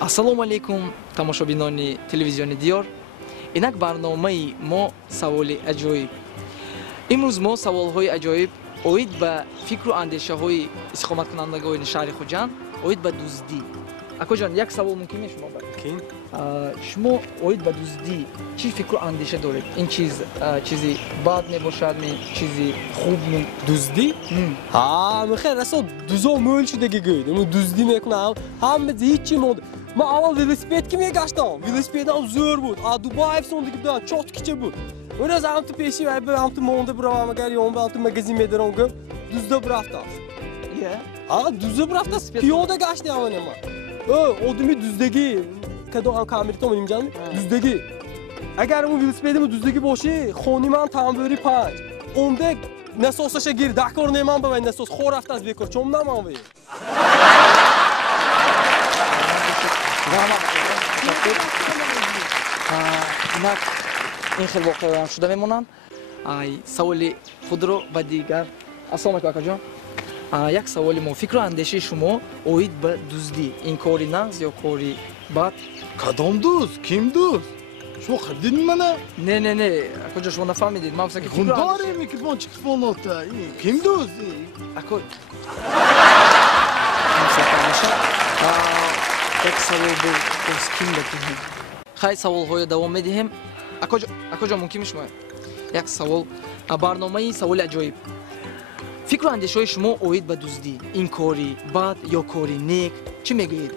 ассалому алейкум тамошобинони телевизиони Диёр. Инак барномаи мо саволи аҷоиб. Имрӯз мо саволҳои аҷоиб оид ба фикру андешаҳои истиқоматкунандагони шаҳри Хуҷанд, оид ба дуздӣ. Акоҷон, як савол мумкин мешуд? Мумкин. Шумо оид ба дуздӣ чӣ фикру андеша доред? Ин чизи бад мебошад, чизи хуб? Дуздӣ? Мехел расо дузо мӯл шудагӣ гӯйд. Дуздӣ мекунам. Ҳама ҳичи мод. Ман аввал велосипедки мегаштам. Велосипедам зӯр буд. А Дубаев сондагӣ будам, чоткича буд. Он аз амту пеши ва амту монда буравам, агар ён ба амту магазин медарам гӯм, дузда бурафтам. Дузда бурафтам. Пиёда гаштам ман. Одами дуздагӣ кадом камертон имҷан? Дуздагӣ. Агар мо велосипедим дуздагӣ боши, хони ман тамбури 5. Онда насосаша гир, дакор неман ба насос хор рафта аз бекор. Чом наман ве. Инак ин хел воқеаам шуда мемонанд. Саволи худро ба дигар. Ассалому алейкум акаҷон. Як саволи мо фикру андешаи шумо оид ба дуздӣ. Ин кори нағз ё кори бад? Кадом дуз? Ким дуз? Шумо хардидин мана? Не, акоҷон шумо нафаҳмидед. Ман гуфтам ки фикру Хундори микрофон ота. Ким дуз? Акоҷ. Як савол бо ким да ким? Хай саволҳоро давом медиҳем. Акоҷон мумкин мешавад? Як савол. Барномаи саволи аҷоиб. Фикру андешаҳои шумо оид ба дуздӣ. Ин кори бад ё кори нек? Чӣ мегӯед?